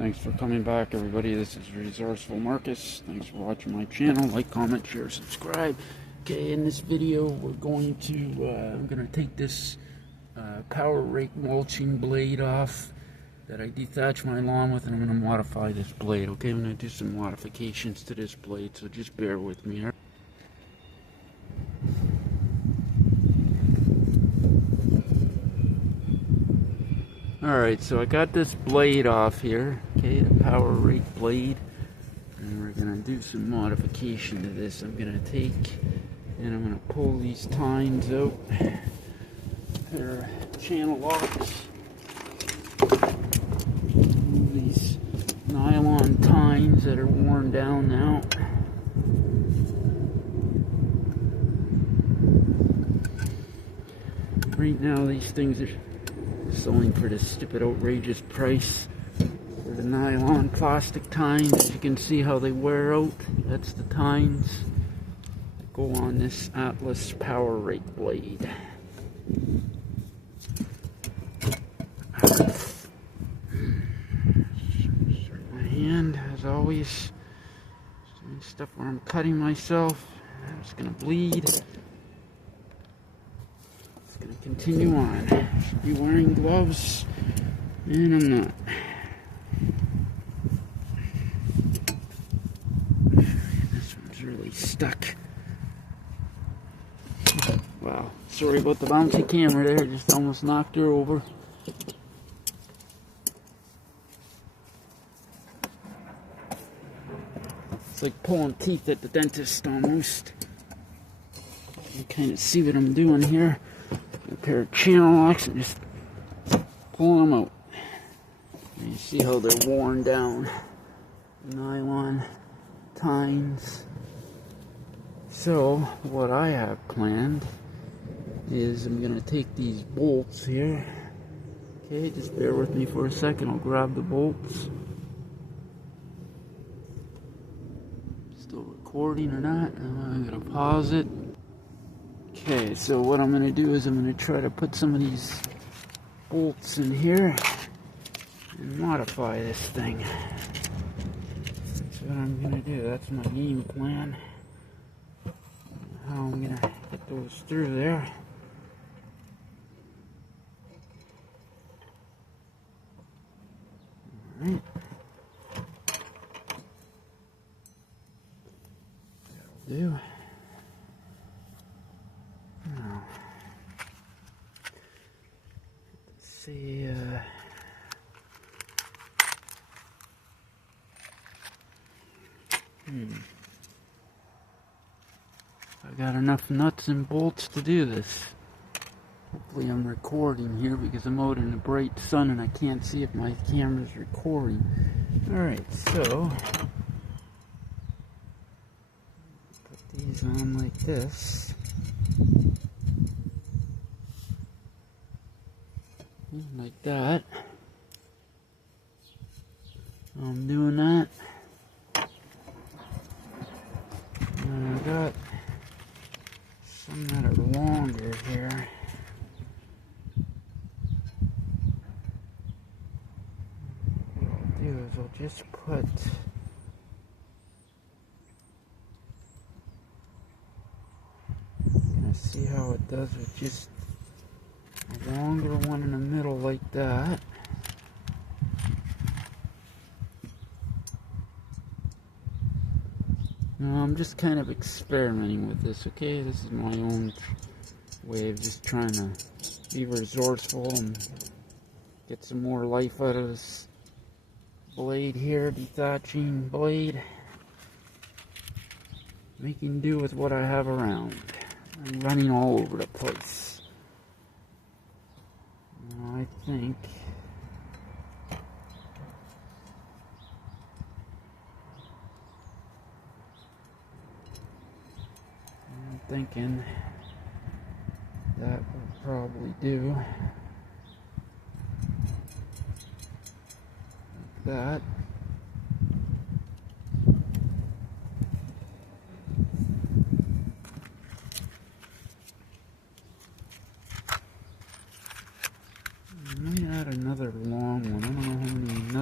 Thanks for coming back, everybody. This is Resourceful Marcus. Thanks for watching my channel. Like, comment, share, subscribe. Okay, in this video, we're going to, I'm going to take this power rake mulching blade off that I detach my lawn with, and I'm going to modify this blade. Okay, I'm going to do some modifications to this blade, so just bear with me here. Alright, so I got this blade off here, okay, the power rake blade, and we're going to do some modification to this. I'm going to take and I'm going to pull these tines out. They're channel locks. Move these nylon tines that are worn down now. Right now these things are selling for this stupid outrageous price for the nylon plastic tines. As you can see how they wear out. That's the tines that go on this Atlas power rake blade. My hand, as always, doing stuff where I'm cutting myself. I'm just gonna bleed. Gonna continue on. Should be wearing gloves, and I'm not. This one's really stuck. Wow, sorry about the bouncy camera there, just almost knocked her over. It's like pulling teeth at the dentist almost. You kind of see what I'm doing here. A pair of channel locks and just pull them out. And you see how they're worn down. Nylon tines. So what I have planned is I'm going to take these bolts here. Okay, just bear with me for a second. I'll grab the bolts. Still recording or not? I'm going to pause it. Okay, so what I'm going to do is I'm going to try to put some of these bolts in here and modify this thing. That's what I'm going to do. That's my game plan. How I'm going to get those through there. Alright. That'll do. See, I got enough nuts and bolts to do this. Hopefully I'm recording here because I'm out in the bright sun and I can't see if my camera's recording. Alright, so put these on like this. Like that. I'm doing that. And I got some that are longer here. What I'll do is I'll just put see how it does with just a longer one in the middle like that. Now I'm just kind of experimenting with this, okay? This is my own way of just trying to be resourceful and get some more life out of this blade here, dethaching blade. Making do with what I have around. I'm running all over the place. I think I'm thinking that will probably do like that.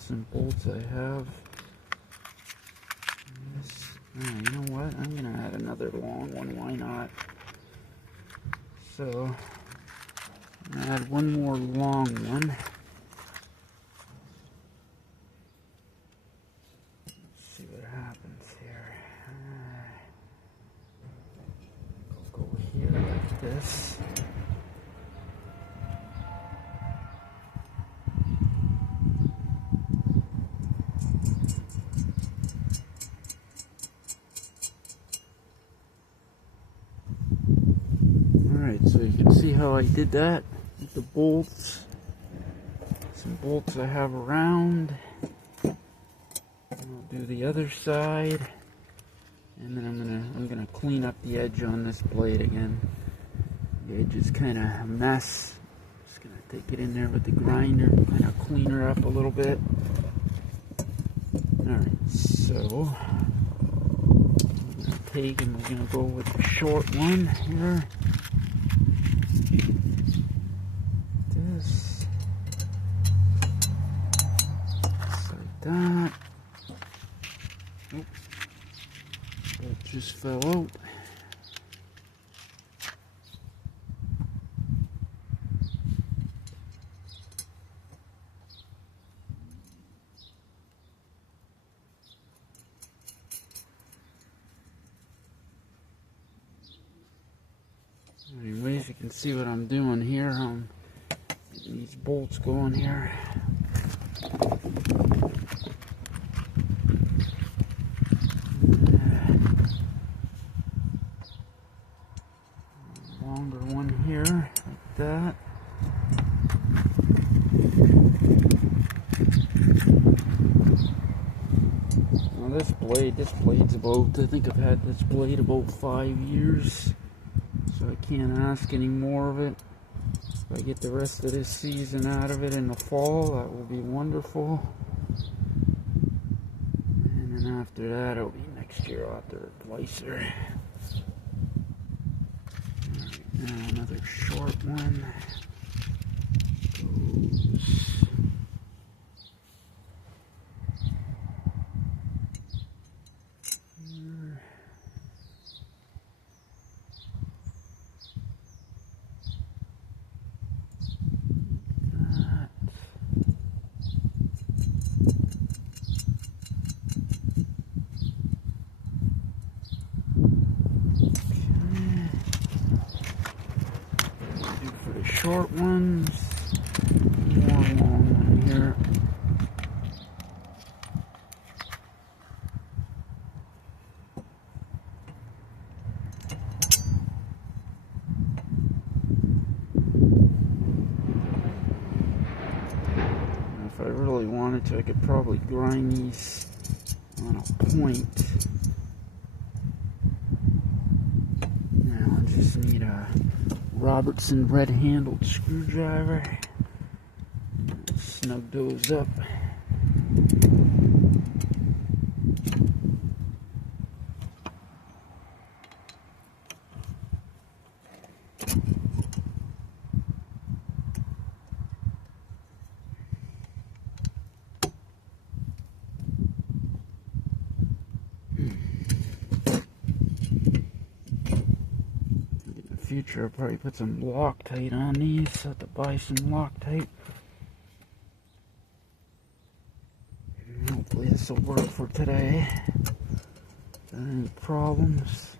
nuts and bolts I have. Oh, you know what? I'm gonna add another long one. Why not? So I'm gonna add one more long one. Let's see what happens here. I'll go here like this. So you can see how I did that with the bolts. Some bolts I have around. I'll do the other side, and then I'm gonna clean up the edge on this blade again. The edge is kind of a mess. Just gonna take it in there with the grinder, kind of clean her up a little bit. All right, so I'm gonna take and we're gonna go with the short one here. That. Oops. That just fell out. Anyways, you can see what I'm doing here. Getting these bolts going here. Longer one here, like that. Now this blade's about, I think I've had this blade about 5 years, so I can't ask any more of it. If I get the rest of this season out of it in the fall, that will be wonderful. And then after that, it'll be next year I'll have to replace her. Now another short one goes here. That. Short ones, more long one here. If I really wanted to, I could probably grind these on a point. Now I just need a Robertson red-handled screwdriver. Snug those up. Future, I'll probably put some Loctite on these. So I have to buy some Loctite. Hopefully this will work for today. Any problems?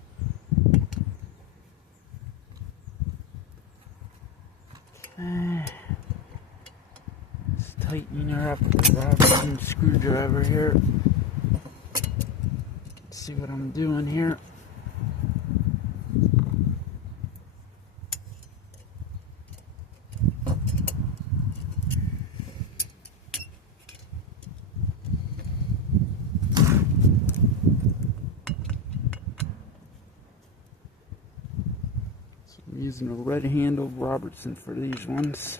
Okay. Just tightening her up with the Robertson screwdriver here. Let's see what I'm doing here. Using a red-handled Robertson for these ones.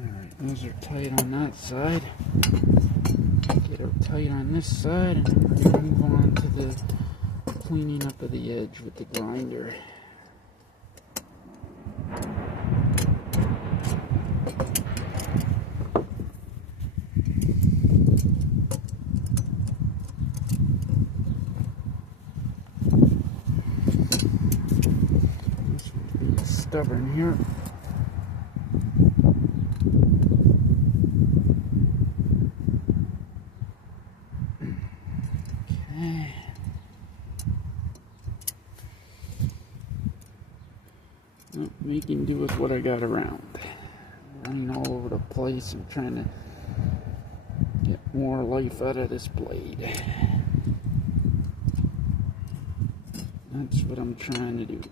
Alright, those are tight on that side. Get her tight on this side, and then we're going to move on to the cleaning up of the edge with the grinder. stubborn here. Okay. Well, making do with what I got around. Running all over the place and trying to get more life out of this blade. That's what I'm trying to do.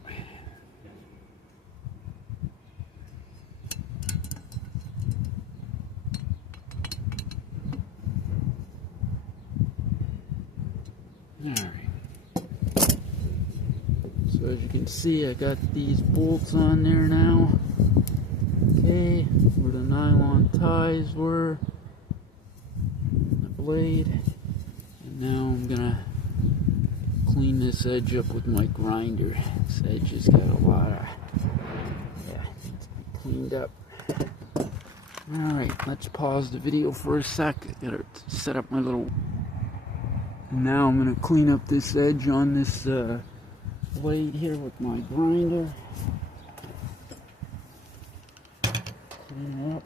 Alright. So as you can see, I got these bolts on there now. Okay, where the nylon ties were. The blade. And now I'm gonna clean this edge up with my grinder. This edge has got a lot of, needs to be cleaned up. Alright, let's pause the video for a sec. I gotta set up my little... And now I'm gonna clean up this edge on this blade here with my grinder. Clean it up.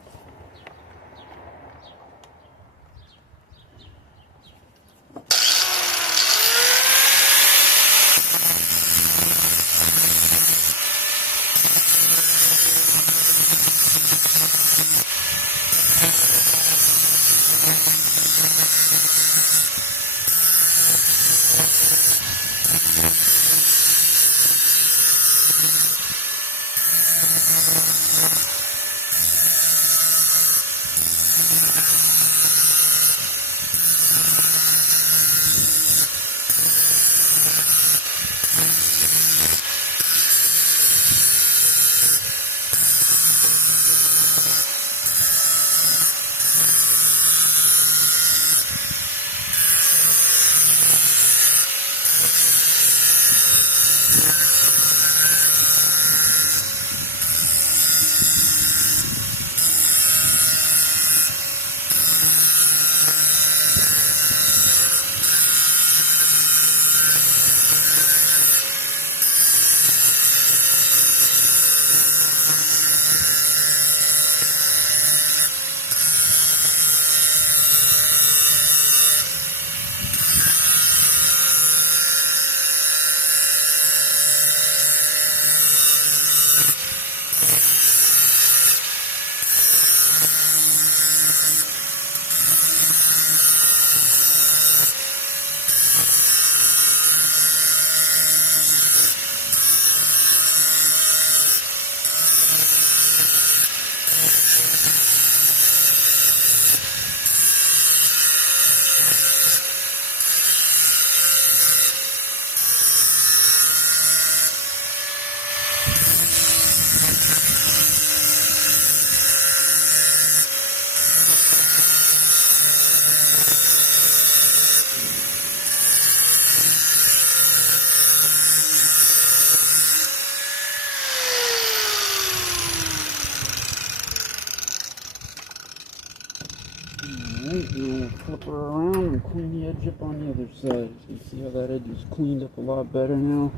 Alright, now we'll flip her around and clean the edge up on the other side. So you see how that edge is cleaned up a lot better now?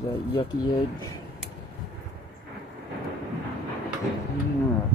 There's that yucky edge. Clean her up.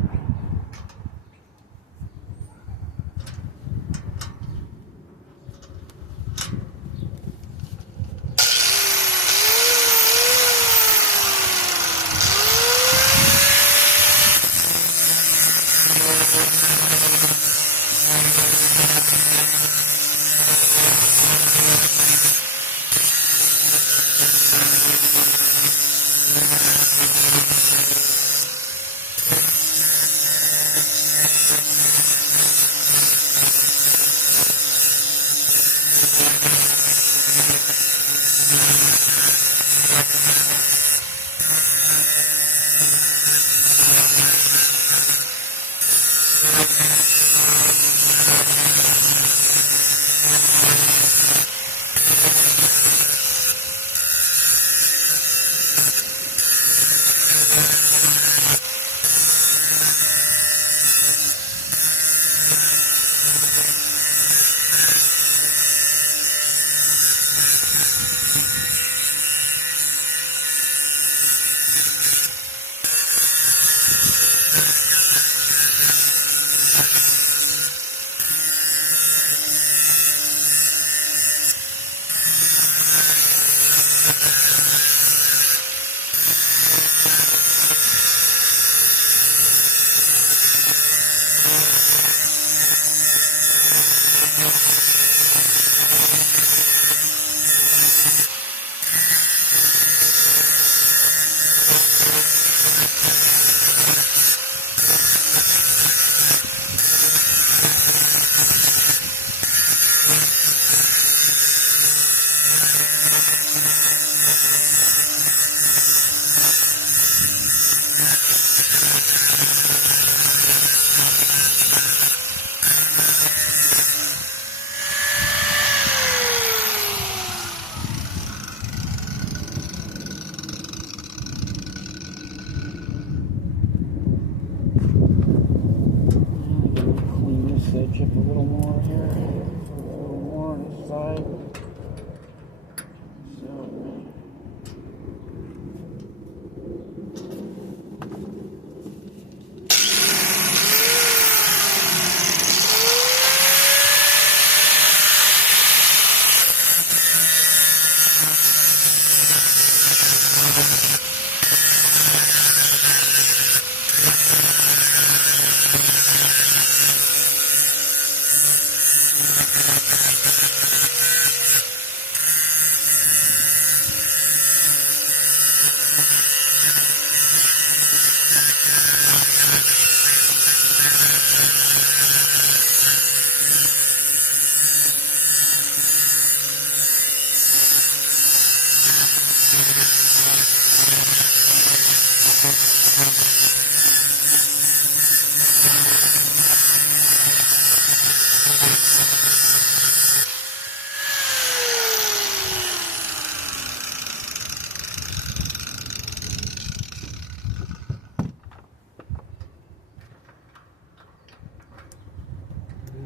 this edge up a little more here, a little more on this side.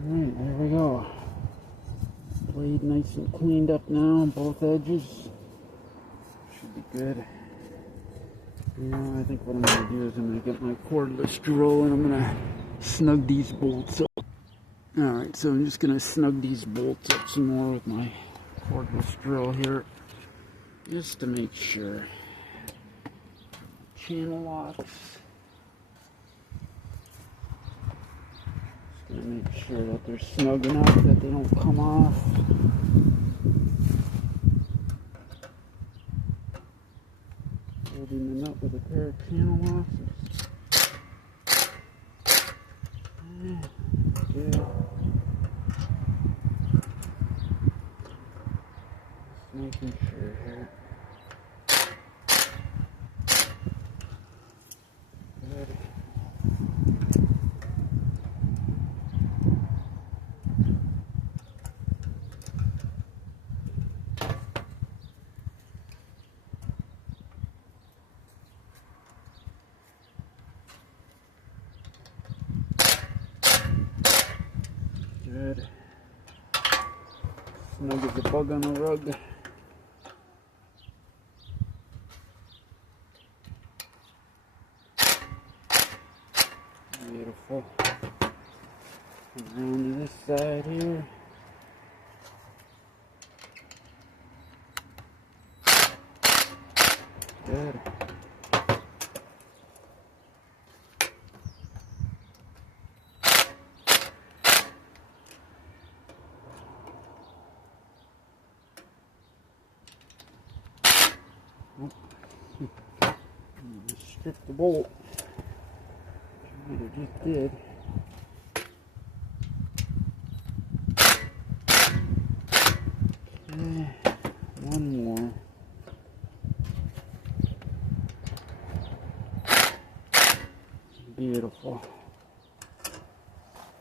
Alright, there we go. Blade nice and cleaned up now on both edges. Should be good. Now I think what I'm going to do is I'm going to get my cordless drill and I'm going to snug these bolts up. Alright, so I'm just going to snug these bolts up some more with my cordless drill here. Just to make sure. Channel locks. Just going to make sure that they're snug enough that they don't come off. Holding them up with a pair of channel locks. Good. Just making sure here. Good. Good. Snug as a bug on a rug. Beautiful. Around to this side here. Good. Strip the bolt. Which I just did. Okay, one more. Beautiful.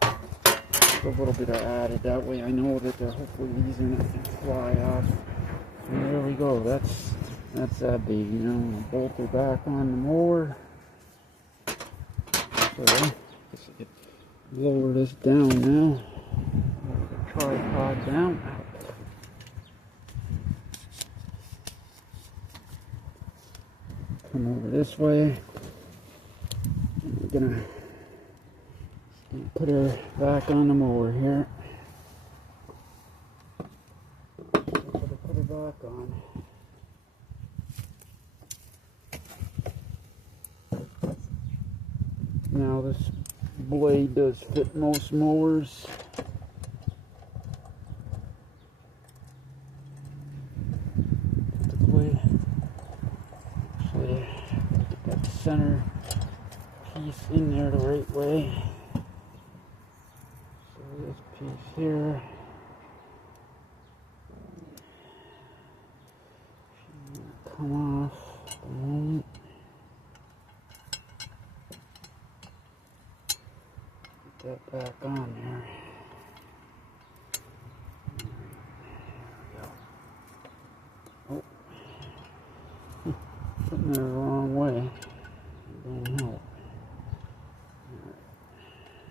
Just a little bit of added, that way I know that they're hopefully these are not going to fly off. And there we go. That's that baby. Now the bolt are back on the mower. So I guess I could lower this down now. Lower the tripod down. Come over this way. And we're gonna put her back on the mower here. Put her back on. Now this blade does fit most mowers. Typically, actually, get that center piece in there the right way. So this piece here. Come off at the moment. Get that back on there. Oh, putting it the wrong way. It don't help.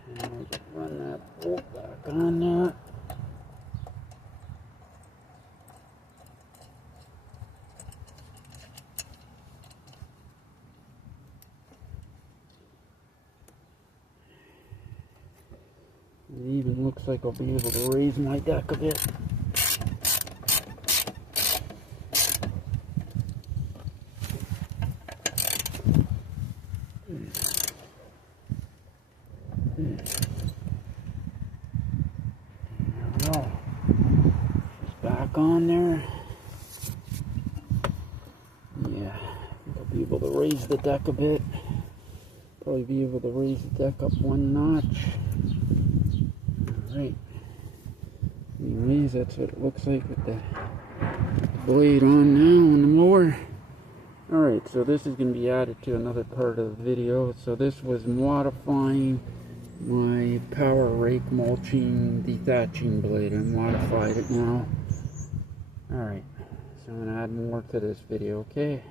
Alright, and I can run that bolt back on there. It even looks like I'll be able to raise my deck a bit. Well, just back on there. Yeah, I'll be able to raise the deck a bit. Probably be able to raise the deck up one notch. Alright. Anyways, that's what it looks like with the blade on now on the mower. Alright, so this is going to be added to another part of the video. So this was modifying my power rake mulching dethaching blade. I modified it now. Alright, so I'm going to add more to this video, okay?